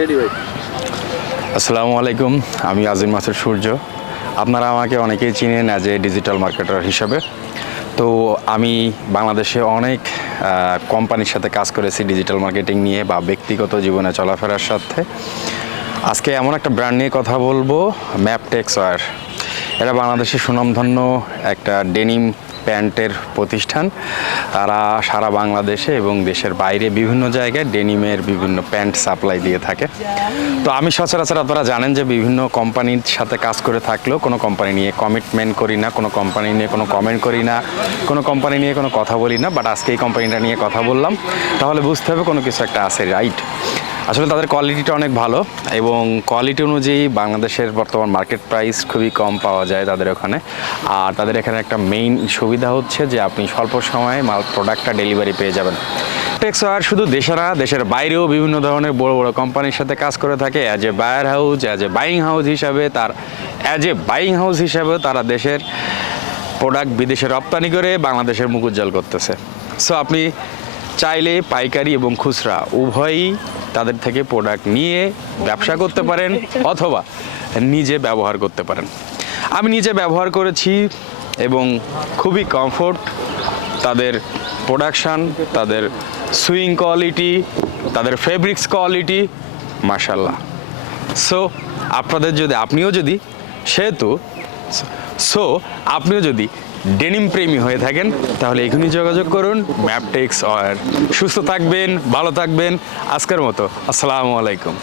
Ready ভাই। আসসালামু আলাইকুম, আমি আজিম মাসুদ সূর্য। আপনারা আমাকে অনেকেই চিনেন অ্যাজ এ ডিজিটাল মার্কেটার হিসাবে। তো আমি বাংলাদেশে অনেক কোম্পানির সাথে কাজ করেছি ডিজিটাল মার্কেটিং নিয়ে বা ব্যক্তিগত জীবনে চলাফেরার সাথে। আজকে এমন একটা ব্র্যান্ড নিয়ে কথা বলবো, ম্যাপটেক্স ওয়্যার। এরা বাংলাদেশের সুনামধন্য একটা ডেনিম প্যান্টের প্রতিষ্ঠান। তারা সারা বাংলাদেশে এবং দেশের বাইরে বিভিন্ন জায়গায় ডেনিমের বিভিন্ন প্যান্ট সাপ্লাই দিয়ে থাকে। তো আমি সচরাচর আপনারা জানেন যে বিভিন্ন কোম্পানির সাথে কাজ করে থাকলেও কোনো কোম্পানি নিয়ে কমিটমেন্ট করি না, কোনো কোম্পানি নিয়ে কোনো কমেন্ট করি না, কোনো কোম্পানি নিয়ে কোনো কথা বলি না। বাট আজকে এই কোম্পানিটা নিয়ে কথা বললাম, তাহলে বুঝতে হবে কোনো কিছু একটা আছে, রাইট? আসলে তাদের কোয়ালিটিটা অনেক ভালো এবং কোয়ালিটি অনুযায়ী বাংলাদেশের বর্তমান মার্কেট প্রাইস খুবই কম পাওয়া যায় তাদের ওখানে। আর তাদের এখানে একটা মেইন সুবিধা হচ্ছে যে আপনি স্বল্প সময়ে প্রোডাক্টটা ডেলিভারি পেয়ে যাবেন। টেক্স ওয়্যার শুধু দেশে না, দেশের বাইরেও বিভিন্ন ধরনের বড় বড় কোম্পানির সাথে কাজ করে থাকে as a buyer house, as a buying house হিসাবে। বাইং হাউস হিসাবেও তারা দেশের প্রোডাক্ট বিদেশে রপ্তানি করে বাংলাদেশের মুখ উজ্জ্বল করতেছে। সো আপনি চাইলে পাইকারি এবং খুচরা উভয়ই তাদের থেকে প্রোডাক্ট নিয়ে ব্যবসা করতে পারেন অথবা নিজে ব্যবহার করতে পারেন। আমি নিজে ব্যবহার করেছি এবং খুবই কমফোর্ট। তাদের প্রোডাকশান, তাদের সুইং কোয়ালিটি, তাদের ফেব্রিক্স কোয়ালিটি মাশাআল্লাহ। সো আপনিও যদি ডেনিম প্রেমী হয়ে থাকেন তাহলে এখনই যোগাযোগ করুন ম্যাপটেক্স ওয়্যার। সুস্থ থাকবেন, ভালো থাকবেন। আজকের মতো আসসালামু আলাইকুম।